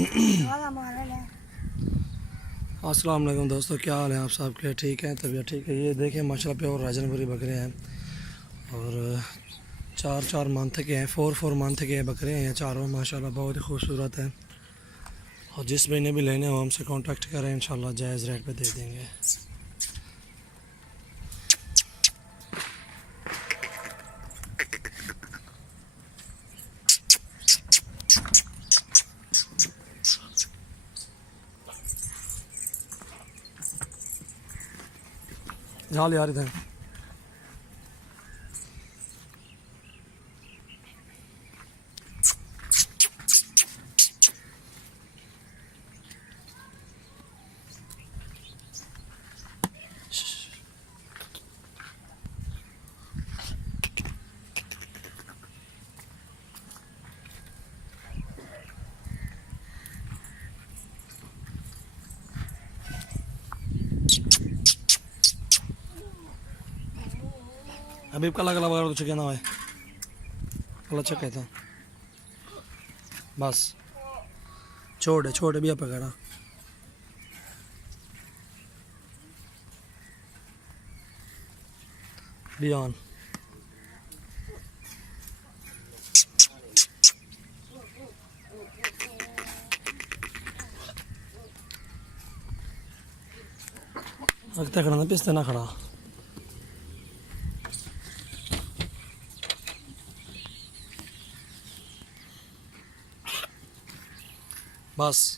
अस्सलाम वालेकुम दोस्तों, क्या हाल है आप सबके? ठीक हैं, तबीयत ठीक है? ये देखें माशाल्लाह प्योर राजनपुरी बकरे हैं और 4 मंथ के हैं, 4 मंथ के बकरे हैं ये चारों। माशाल्लाह बहुत ही खूबसूरत हैं और जिस महीने भी लेने हो हमसे कांटेक्ट करें, इंशाल्लाह जायज़ रेट पे दे देंगे। झाल यार इधर। अभी कला कला वगैरह तो कहना है कला अच्छा कहता बस छोड़ भी आप करा बियॉन अगता खड़ा ना पिस्ते ना खड़ा बस।